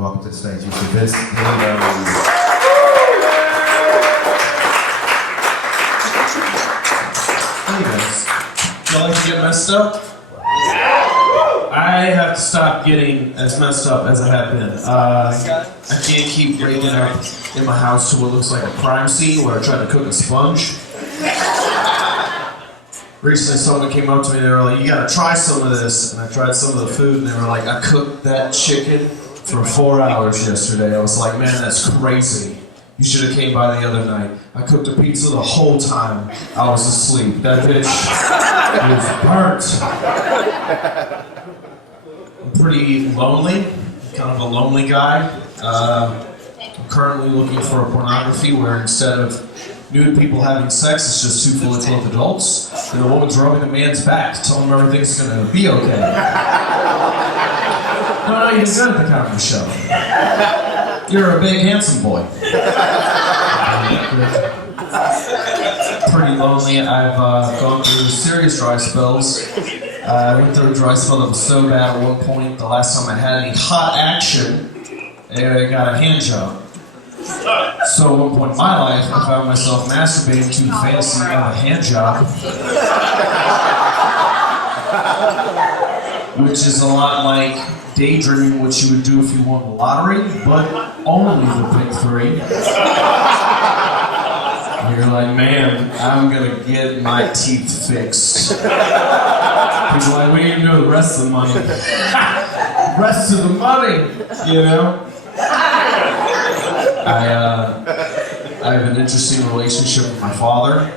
welcome to the stage, Mr. Vince. Hello. Hey guys, y'all like to get messed up? I have to stop getting as messed up as I have been. I can't keep bringing up in my house to what looks like a crime scene where I tried to cook a sponge. Recently someone came up to me, they were like, you gotta try some of this. And I tried some of the food and they were like, I cooked that chicken for 4 hours yesterday. I was like, man, that's crazy. You should have came by the other night. I cooked a pizza the whole time I was asleep. That bitch was burnt. I'm pretty lonely, kind of a lonely guy. I'm currently looking for a pornography where instead of nude people having sex, it's just two fully clothed adults, and the woman's rubbing a man's back to tell him everything's gonna be okay. No, you did good at the comedy show. You're a big, handsome boy. Pretty lonely. I've gone through serious dry spells. I went through a dry spell that was so bad at one point, the last time I had any hot action, I got a hand job. So at one point in my life, I found myself masturbating to the fantasy of a hand job. Which is a lot like daydreaming what you would do if you won the lottery, but only the big three. You're like, man, I'm gonna get my teeth fixed. People are like, we didn't know the rest of the money. Rest of the money, you know? I have an interesting relationship with my father.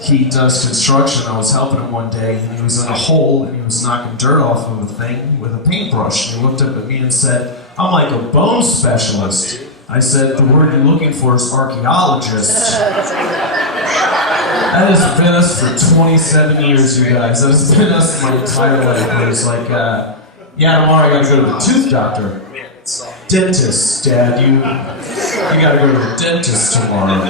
He does construction. I was helping him one day, and he was in a hole, and he was knocking dirt off of a thing with a paintbrush. And he looked up at me and said, I'm like a bone specialist. I said, the word you're looking for is archaeologist. That has been us for 27 years, you guys. That has been us my entire life. It was like, yeah, tomorrow I gotta go to the tooth doctor. Dentist, Dad, you gotta go to the dentist tomorrow.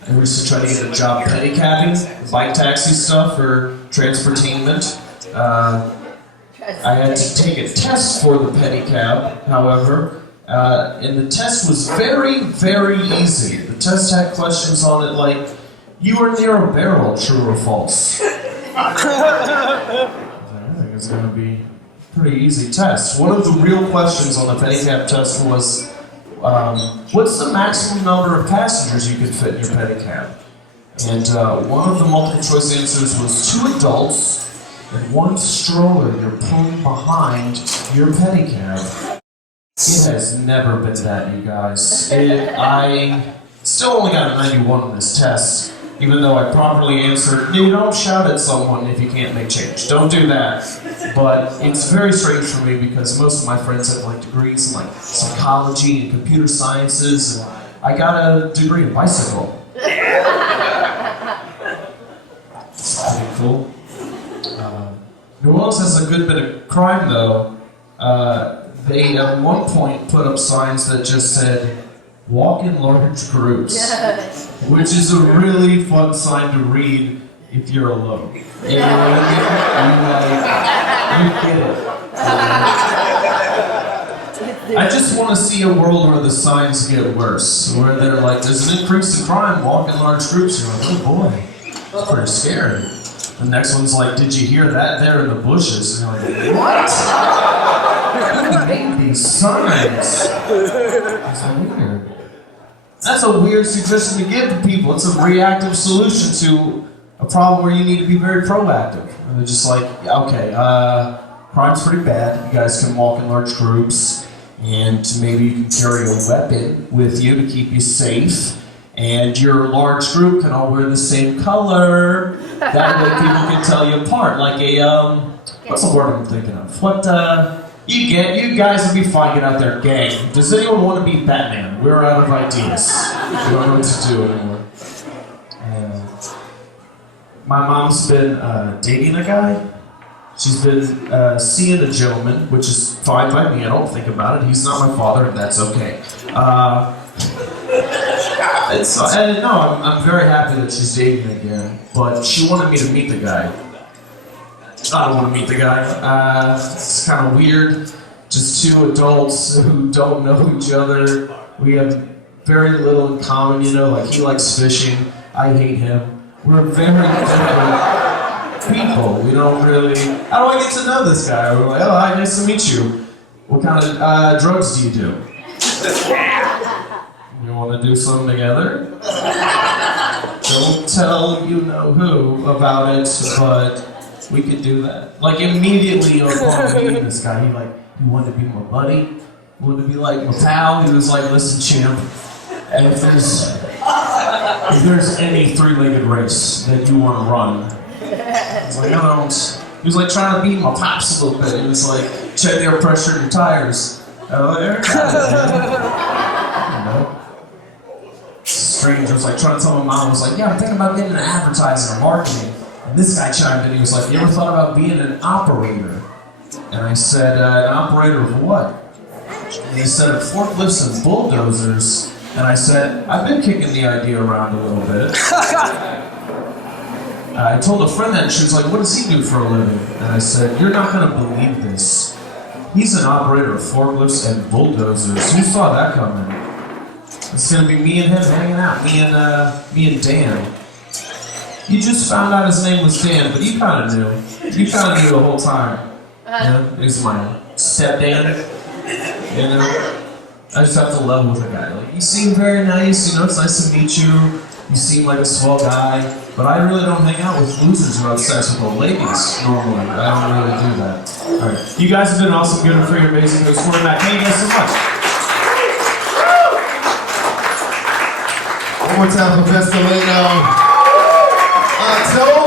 I recently tried to get a job pedicabbing, bike taxi stuff for transportainment. I had to take a test for the pedicab, however, and the test was very, very easy. The test had questions on it like, you are near a barrel, true or false? I think it's going to be a pretty easy test. One of the real questions on the pedicab test was, what's the maximum number of passengers you can fit in your pedicab? And one of the multiple choice answers was 2 adults and 1 stroller you're pulling behind your pedicab. It has never been that, you guys. I still only got a 91 on this test, even though I properly answered, you don't shout at someone if you can't make change. Don't do that. But it's very strange for me because most of my friends have like degrees in like psychology and computer sciences, and I got a degree in bicycle. It's pretty cool. New Orleans has a good bit of crime though. They at one point put up signs that just said, walk in large groups, which is a really fun sign to read if you're alone. You know what I mean? You get it. I just want to see a world where the signs get worse, where they're like, there's an increase in crime, walk in large groups. You're like, oh boy, that's pretty scary. The next one's like, did you hear that there in the bushes? And you're like, what? Who made these signs? That's weird. That's a weird suggestion to give to people. It's a reactive solution to a problem where you need to be very proactive. And they're just like, okay, crime's pretty bad. You guys can walk in large groups, and maybe you can carry a weapon with you to keep you safe. And your large group can all wear the same color. That way people can tell you apart. Like a, what's the word I'm thinking of? What, you guys would be fine getting out there, gang. Does anyone want to be Batman? We're out of ideas. We don't know what to do anymore. My mom's been dating a guy. She's been seeing a gentleman, which is fine by me. I don't think about it. He's not my father, and that's okay. I'm very happy that she's dating again, but she wanted me to meet the guy. I don't want to meet the guy. It's kind of weird. Just two adults who don't know each other. We have very little in common, you know, like he likes fishing. I hate him. We're very different people. We don't really. How do I get to know this guy? We're like, oh, hi, nice to meet you. What kind of drugs do you do? You want to do something together? Don't tell you know who about it, but we could do that. Like immediately upon meeting this guy, he wanted to be my buddy, he wanted to be like my pal. He was like, listen, champ, if there's any three-legged race that you want to run, I was like, I don't. He was like trying to beat my pops a little bit. He was like, check the air pressure in your tires. Oh, there. You know. Stranger was like trying to tell my mom, was like, yeah, I'm thinking about getting into advertising or marketing. And this guy chimed in, he was like, you ever thought about being an operator? And I said, an operator of what? And he said, of forklifts and bulldozers. And I said, I've been kicking the idea around a little bit. I told a friend that, and she was like, what does he do for a living? And I said, you're not going to believe this. He's an operator of forklifts and bulldozers. Who saw that coming? It's gonna be me and him hanging out. Me and Dan. You just found out his name was Dan, but you kind of knew. You kind of knew the whole time. You know, he's my step-Dan. You know, I just have to level with a guy. Like, you seem very nice. You know, it's nice to meet you. You seem like a swell guy, but I really don't hang out with losers who have sex with old ladies normally. I don't really do that. All right, you guys have been awesome. Good for your amazing host. Thank you guys so much. One more time for Vestalino. October.